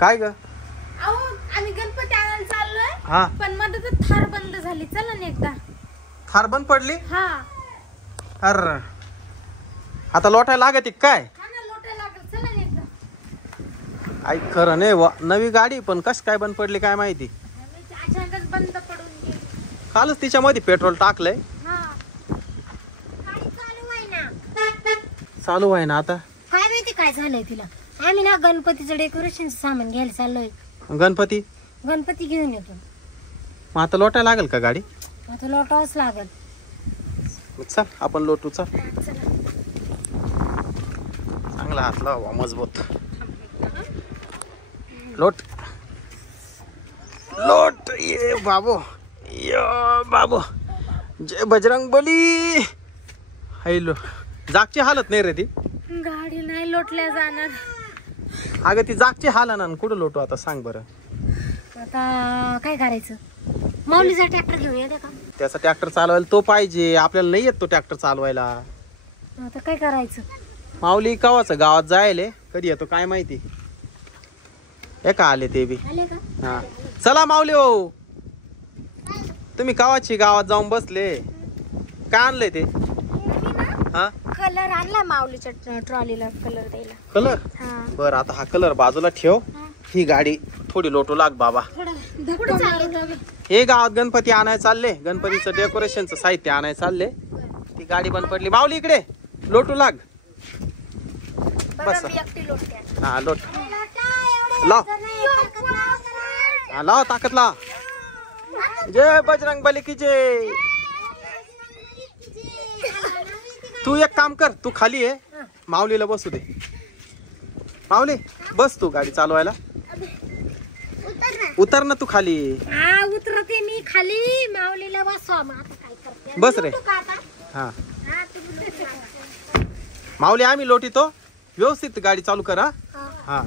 काय ग? अहो आम्ही गणपती आणायला चाललोय. हा पण मध्ये थार बंद झाली. चला ना एकदा. थार बंद पडली? हा अर आता लोटायला लागत काय? हा ना लोटायला लागल. चला ना एकदा. आई खरं नाही नवी गाडी पण कस काय बंद पडली काय माहिती. अचानकच बंद पडून गेली. कालच तिच्यामध्ये पेट्रोल टाकलंय. हा गाडी चालू आहे ना. चालू आहे ना आता. काय माहिती काय झालंय तिला. आम्ही ना गणपतीचं डेकोरेशन सामान घ्यायला चाललोय. गणपती घेऊन येतो. मग आता लोटायला लागेल का गाडी? आता लोटावंच लागेल. चल आपण लोटू. चल चला. चांगला हात लावा मजबूत. लोट लोट ये बाबू. बाबू जय बजरंग बली. हैलो जागची हालत नाही रे ती. गाडी नाही लोटल्या जाणार. अगं ती जागची हालत ना. कुठं लोटू आता सांग बरं. आता काय करायचं. माऊलीचा ट्रॅक्टर घेऊन येते का? त्याचा ट्रॅक्टर चालवायला तो पाहिजे. आपल्याला नाही येत तो ट्रॅक्टर चालवायला. आता काय करायचं. माऊली कवाच गावात जायले. कधी येतो काय माहिती. हे का आले ते बी. आले का? हा चला माऊली हो. तुम्ही कवाची गावात जाऊन बसले. काय आणलंय ते? हा कलर आणला माऊलीच्या ट्रॉलीला कलर द्यायला. कलर? हा बर आता हा कलर बाजूला ठेव. ही गाडी थोडी लोटू लाग बाबा. हे गावात गणपती आणायला चालले. गणपतीचं डेकोरेशनचं साहित्य आणायला चालले. ती गाडी बंद पडली. माऊली इकडे लोटू लाग. बस हा लोट. लाव हा लाव ताकद लाव. जय बजरंग बली की जय. तू एक काम कर. तू खाली आहे. माऊलीला बसू दे. माऊली बस तू गाडी चालवायला. उतर ना तू खाली. हा उतरते मी खाली. माऊलीला बसवा. मग आता काय करते. बस रे. हा माऊली आम्ही लोटितो. व्यवस्थित गाडी चालू कर. हा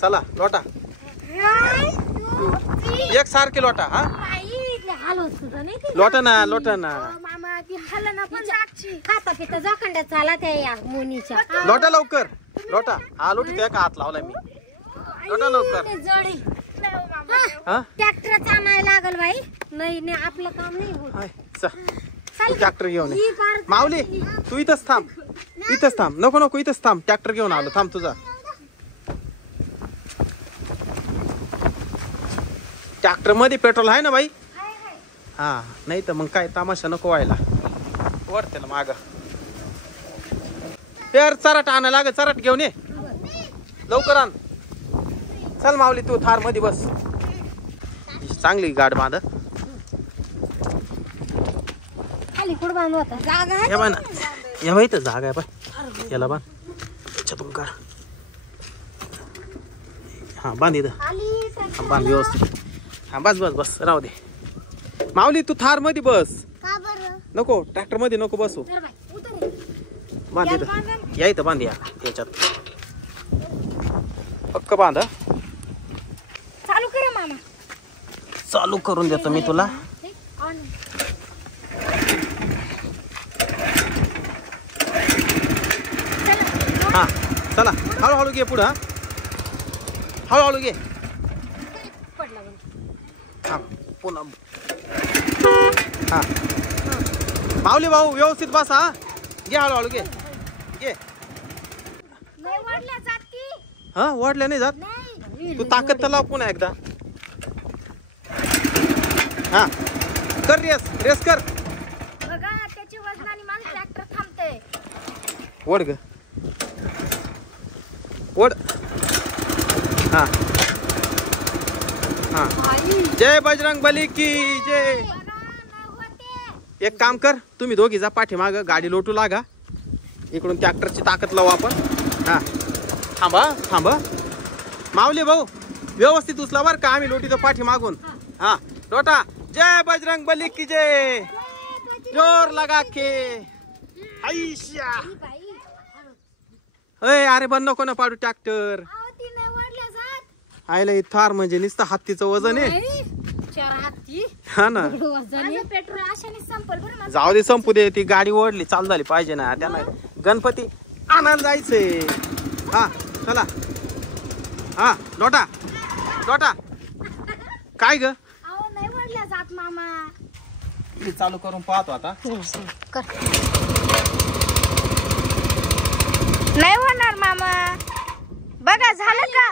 चला लोटा. एक सारखे लोटा. हा लोटा ना लोटा ना. लोटा लवकर लोटा. हा लोटी का हात लावलाय मी. लोटा लवकर. ट्रॅक्टर आणायला लागल बाई. नाही आपलं काम नाही होत. तू ट्रॅक्टर घेऊन ये. माऊली तू इथंच थांब. इथंच थांब. नको नको इथंच थांब. ट्रॅक्टर घेऊन आलो. थांब तुझा. ट्रॅक्टर मध्ये पेट्रोल आहे ना बाई? हा नाही तर मग काय तमाशा नको व्हायला. वर त्याला माग यार. चराट आणायला लागेल. चराट घेऊन ये लवकर आण. चल माऊली तू थार मध्ये बस. चांगली गाड बांध. खाली कुठं बांधू आता. जागा आहे. या ना या बाई तर जागा आहे पण. याला बांध. त्याच्यातून काढ. हा बांध इथं. हा बांध व्यवस्थित. हा बस बस बस राहू दे. माऊली तू थार मध्ये बस. नको ट्रॅक्टर मध्ये नको बसू. बांध इथं. या इथं बांध. या याच्यात पक्क बांध. चालू करा मामा. चालू करून देतो मी तुला. हा चला हळूहळू घे पुढं. हळूहळू घे. हा पुन्हा. हा माऊली भाऊ व्यवस्थित बस. हा घे हळूहळू घे. घे. हा वाढल्या नाही जात. तू ताकद तर लाव पुन्हा एकदा. हा कर रेस. रेस कर. बघा त्याची वजनाने माझं ट्रॅक्टर थांबते. ओढ ग ओढ. हा हा जय बजरंग बली की जय. एक काम कर. तुम्ही दोघी जा पाठीमाग. गाडी लोटू लागा. इकडून ट्रॅक्टरची ताकद लावू आपण. हा थांबा थांबा. माऊली भाऊ व्यवस्थित उचला बर का. आम्ही लोटीतो पाठीमागून. हा लोटा. जय बजरंग बली की जय. जोर लगा के. आईशा. अरे बंद नको ना पाडू ट्रॅक्टर. आयला थार म्हणजे नुसतं हत्तीचं वजन आहे. हा ना जाऊ दे संपू दे. ती गाडी ओढली चालू झाली पाहिजे ना. त्यांना गणपती आणायला जायचंय. हा चला. हा डोटा डोटा काय ग अहो नाही म्हणल्या जात मामा. मी चालू करून पाहतो आता. कर. नाही होणार मामा. बघा झालं का?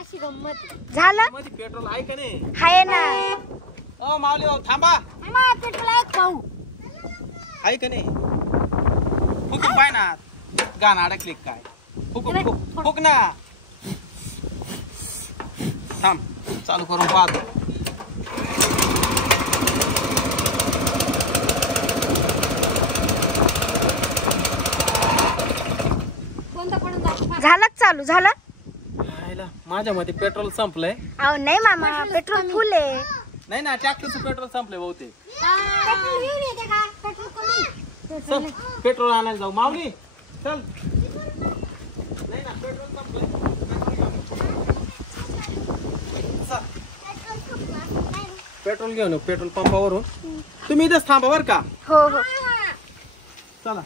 अशी गंमत झालं. मध्ये पेट्रोल आहे का नाही? हाय ना. ओ माऊली भाऊ थांबा. मामा पेट्रोल आहे खाऊ. आहे का नाही? फुकून पाय ना. गाणं अडकले काय? फुकून फुक ना. थांब चालू करून पाहतो. झालं चालू झालं. माझ्या मध्ये पेट्रोल संपलंय. अहो नाही मामा पेट्रोल फुल आहे. नाही ना ट्रॅक्टरचं पेट्रोल संपलंय बहुतेक. पेट्रोल येऊन येते का? पेट्रोल कमी. चल पेट्रोल आणायला जाऊ. माऊली चल. नाही ना पेट्रोल संपलंय. पेट्रोल घेऊन येऊ पेट्रोल पंपावरून. तुम्ही इथेच थांबा बर का. हो हो. चला